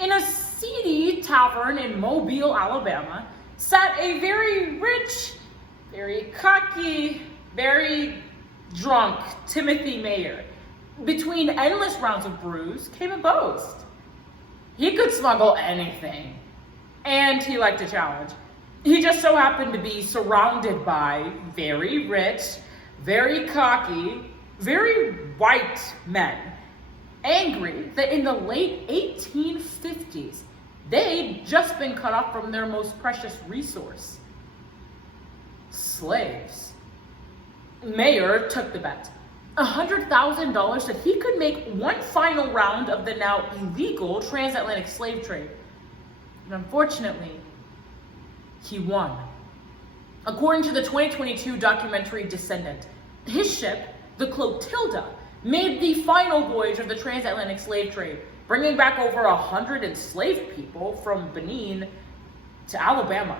In a seedy tavern in Mobile, Alabama, sat a very rich, very cocky, very drunk Timothy Mayer. Between endless rounds of brews came a boast. He could smuggle anything, and he liked a challenge. He just so happened to be surrounded by very rich, very cocky, very white men, angry that in the late 1850s, they'd just been cut off from their most precious resource, slaves. Mayer took the bet, $100,000 that he could make one final round of the now illegal transatlantic slave trade. And unfortunately, he won. According to the 2022 documentary Descendant, his ship, the Clotilda, made the final voyage of the transatlantic slave trade, bringing back over 100 enslaved people from Benin to Alabama.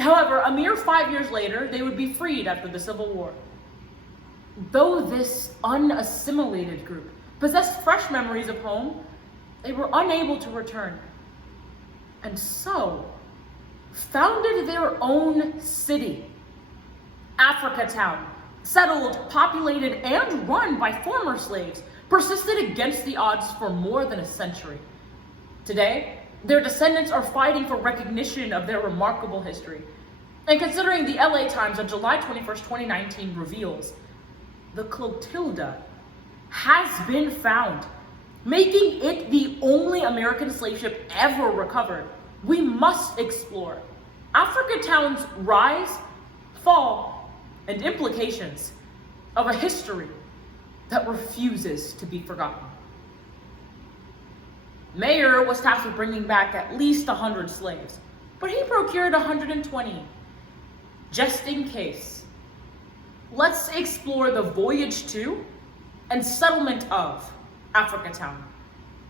However, a mere 5 years later, they would be freed after the Civil War. Though this unassimilated group possessed fresh memories of home, they were unable to return, and so founded their own city, Africatown, settled, populated, and run by former slaves, persisted against the odds for more than a century. Today, their descendants are fighting for recognition of their remarkable history. And considering the LA Times on July 21st, 2019 reveals, the Clotilda has been found, making it the only American slave ship ever recovered, we must explore Africatown's rise, fall, and implications of a history that refuses to be forgotten. Mayer was tasked with bringing back at least 100 slaves, but he procured 120, just in case. Let's explore the voyage to and settlement of Africatown.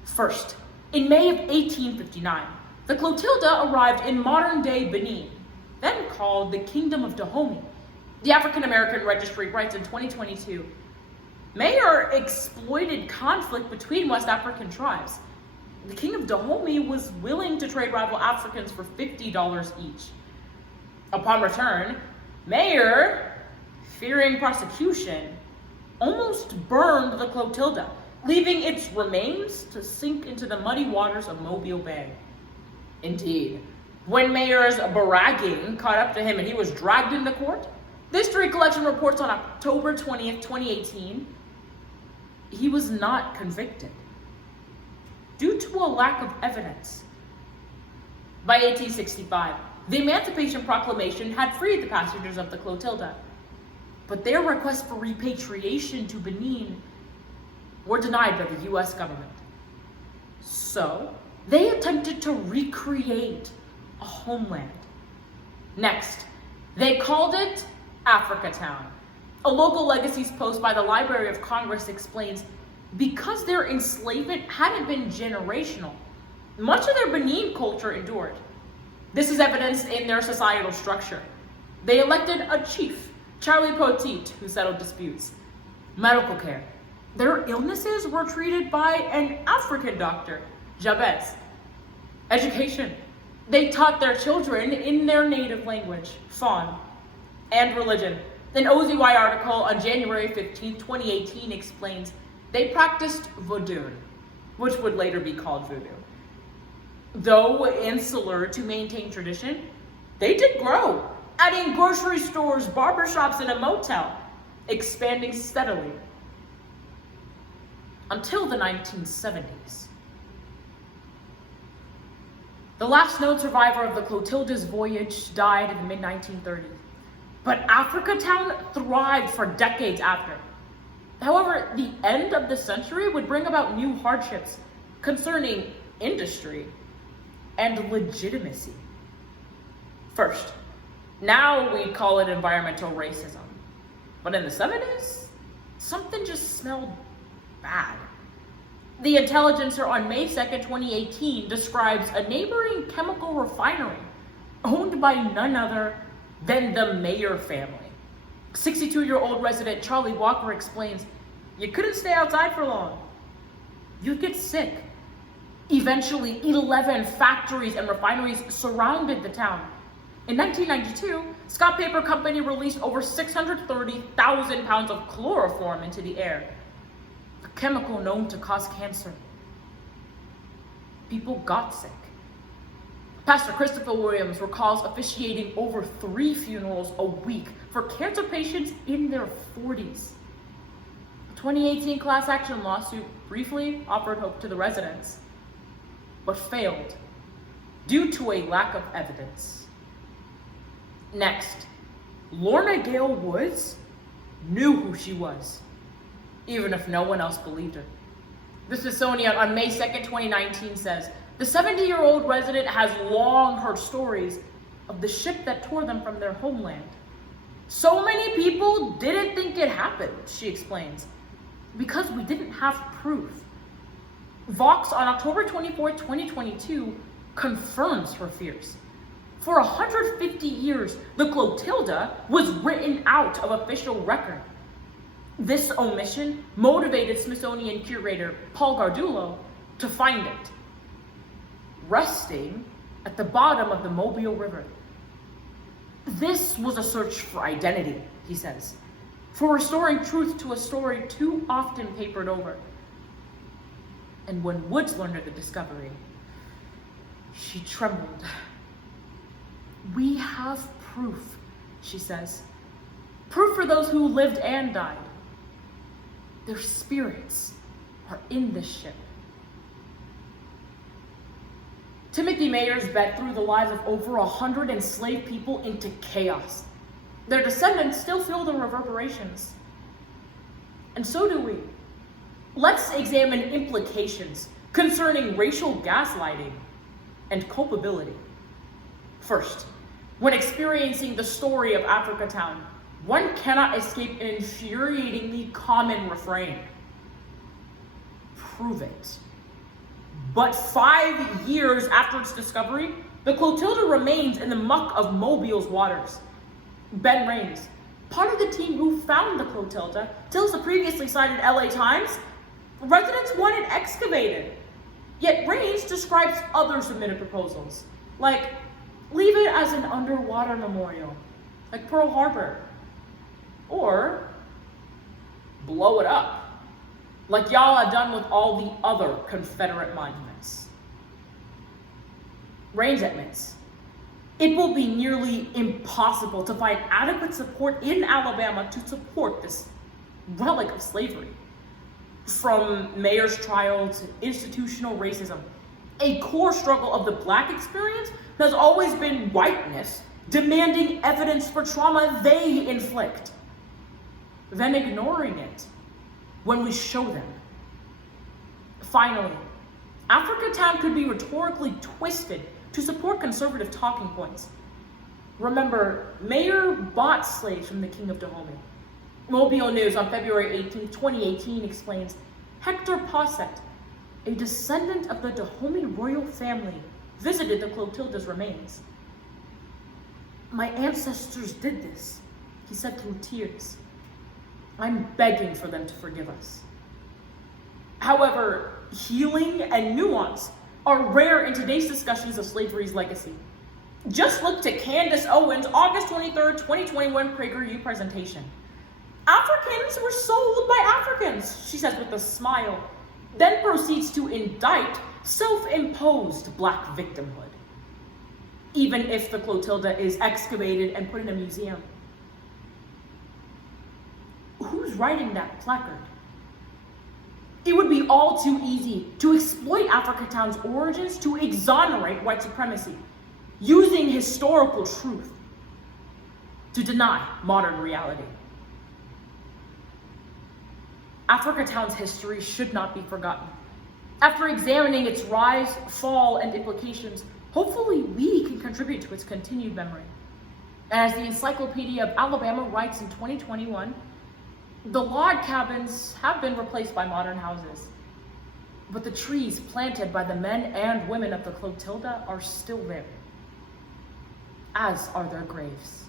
First, in May of 1859, the Clotilda arrived in modern-day Benin, then called the Kingdom of Dahomey. The African American Registry writes in 2022, Mayer exploited conflict between West African tribes. The King of Dahomey was willing to trade rival Africans for $50 each. Upon return, Mayer, fearing prosecution, almost burned the Clotilda, leaving its remains to sink into the muddy waters of Mobile Bay. Indeed, when Mayer's bragging caught up to him and he was dragged into court, the History Collection reports on October 20th, 2018, he was not convicted due to a lack of evidence. By 1865, the Emancipation Proclamation had freed the passengers of the Clotilda, but their requests for repatriation to Benin were denied by the US government. So, they attempted to recreate a homeland. Next, they called it Africatown. A local legacies post by the Library of Congress explains, because their enslavement hadn't been generational, much of their Benin culture endured. This is evidenced in their societal structure. They elected a chief, Charlie Poteet, who settled disputes. Medical care. Their illnesses were treated by an African doctor, Jabez. Education. They taught their children in their native language, Fon. And religion. An OZY article on January 15, 2018 explains they practiced Vodun, which would later be called voodoo. Though insular to maintain tradition, they did grow, adding grocery stores, barbershops, and a motel, expanding steadily until the 1970s. The last known survivor of the Clotilda's voyage died in the mid-1930s, but Africatown thrived for decades after. However, the end of the century would bring about new hardships concerning industry and legitimacy. First, now we call it environmental racism. But in the 70s, something just smelled bad. The Intelligencer on May 2nd, 2018 describes a neighboring chemical refinery owned by none other than the Mayer family. 62-year-old resident Charlie Walker explains, you couldn't stay outside for long. You'd get sick. Eventually, 11 factories and refineries surrounded the town. In 1992, Scott Paper Company released over 630,000 pounds of chloroform into the air, a chemical known to cause cancer. People got sick. Pastor Christopher Williams recalls officiating over 3 funerals a week for cancer patients in their 40s. A 2018 class action lawsuit briefly offered hope to the residents, but failed due to a lack of evidence. Next, Lorna Gale Woods knew who she was, even if no one else believed her. The Smithsonian on May 2nd, 2019 says, the 70-year-old resident has long heard stories of the ship that tore them from their homeland. So many people didn't think it happened, she explains, because we didn't have proof. Vox on October 24, 2022 confirms her fears. For 150 years, the Clotilda was written out of official record. This omission motivated Smithsonian curator Paul Gardullo to find it, resting at the bottom of the Mobile River. This was a search for identity, he says, for restoring truth to a story too often papered over. And when Woods learned of the discovery, she trembled. We have proof, she says. Proof for those who lived and died. Their spirits are in this ship. Timothy Mayer's bet threw the lives of over 100 enslaved people into chaos. Their descendants still feel the reverberations. And so do we. Let's examine implications concerning racial gaslighting and culpability. First, when experiencing the story of Africa Town, one cannot escape an infuriatingly common refrain. Prove it. But 5 years after its discovery, the Clotilda remains in the muck of Mobile's waters. Ben Raines, part of the team who found the Clotilda, tells the previously cited LA Times, residents want it excavated. Yet Raines describes other submitted proposals, like leave it as an underwater memorial, like Pearl Harbor, or blow it up, like y'all have done with all the other Confederate monuments. Raines admits, it will be nearly impossible to find adequate support in Alabama to support this relic of slavery. From Mayer's trial to institutional racism, a core struggle of the Black experience has always been whiteness demanding evidence for trauma they inflict, then ignoring it when we show them. Finally, Africa Town could be rhetorically twisted to support conservative talking points. Remember, Mayer bought slaves from the King of Dahomey. Mobile News on February 18, 2018 explains, Hector Posset, a descendant of the Dahomey royal family, visited the Clotilda's remains. My ancestors did this, he said through tears. I'm begging for them to forgive us. However, healing and nuance are rare in today's discussions of slavery's legacy. Just look to Candace Owens' August 23rd, 2021 PragerU presentation. Africans were sold by Africans, she says with a smile, then proceeds to indict self-imposed Black victimhood, even if the Clotilda is excavated and put in a museum. Who's writing that placard? It would be all too easy to exploit Africa Town's origins to exonerate white supremacy, using historical truth to deny modern reality. Africa Town's history should not be forgotten. After examining its rise, fall, and implications, hopefully we can contribute to its continued memory. And as the Encyclopedia of Alabama writes in 2021, the log cabins have been replaced by modern houses, but the trees planted by the men and women of the Clotilda are still there, as are their graves.